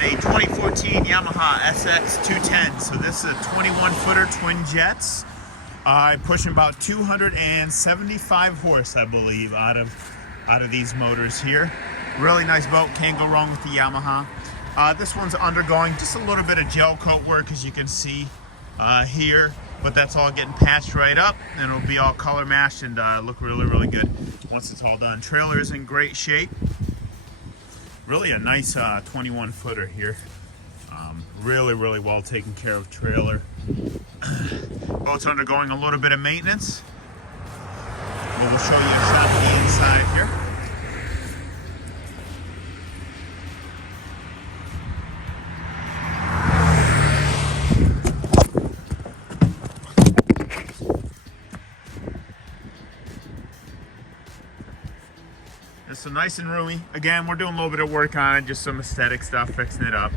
in a 2014 Yamaha SX21. So this is a 21-footer twin jets. Pushing about 275 horse, I believe, out of these motors here. Really nice boat, can't go wrong with the Yamaha. This one's undergoing just a little bit of gel coat work, as you can see here, but that's all getting patched right up, and it'll be all color matched and look really, really good once it's all done. Trailer is in great shape. Really a nice 21-footer here. Really, really well taken care of trailer. Boat's undergoing a little bit of maintenance. We'll show you a shot of the inside here. It's so nice and roomy. Again, we're doing a little bit of work on it, just some aesthetic stuff, fixing it up.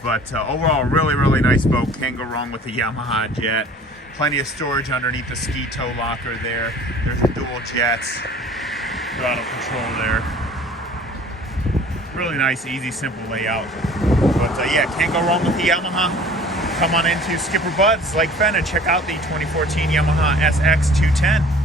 But overall, really, really nice boat. Can't go wrong with the Yamaha jet. Plenty of storage underneath the ski tow locker there. There's the dual jets. Throttle control there. Really nice, easy, simple layout. But yeah, can't go wrong with the Yamaha. Come on into SkipperBuds Lake Fenton and check out the 2014 Yamaha SX21.